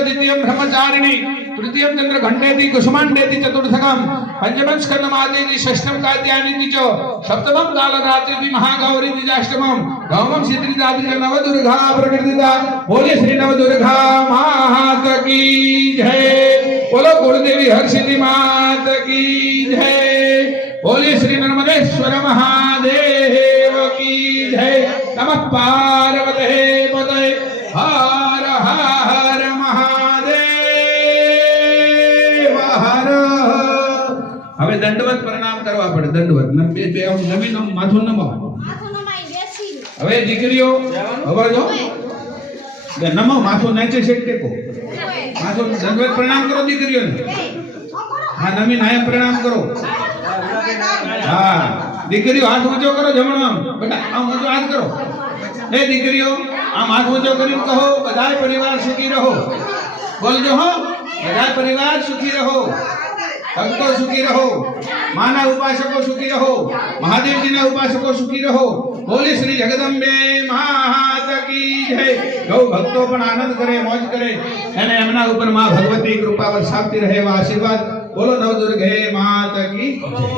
द्वितीयं ब्रह्मचारिणी तृतीयं चंद्र घंटेति कुसुमांडेति चतुर्थकं पंचमं स्कंदमादेति षष्ठं कात्यायनीति च सप्तमं कालरात्रिति महागौरीति अष्टमं नवमं शीतलिदाति च नवदुर्गा प्रकृतिदा। बोले श्री नवदुर्गा मात की जय। बोलो गुरुदेवी हर्षिति मात की जय। बोले श्री नर्मदेश्वर महादेव की जय। नमः पार्वते पतये हर हर महादेव हर। હવે દંડવત પ્રણામ કરવા પડે દંડવત નવીન માથું નમાવો હવે દીકરીઓ હવે જો નમો માથું નીચે શેક ટેકો માથું દંડવત પ્રણામ કરો દીકરીઓને હા નવીન આયા પ્રણામ કરો હા દીકરીઓ હાથ ઊંચો કરો જમણો આમ બેટા આમ ઊંચો હાથ કરો એ દીકરીઓ આમ હાથ ઊંચો કરીને કહો બધાય પરિવાર સુખી રહો બોલજો હો બધાય પરિવાર સુખી રહો भक्तों सुखी रहो माना उपासकों सुखी रहो महादेव जी ने उपासकों सुखी रहो। बोले श्री जगदम्बे माता की जय। गौ भक्तों पर आनंद करे मौज करे एने एमना ऊपर मां भगवती कृपा वर्षावती रहे वा आशीर्वाद। बोलो नवदुर्गे माता की जय।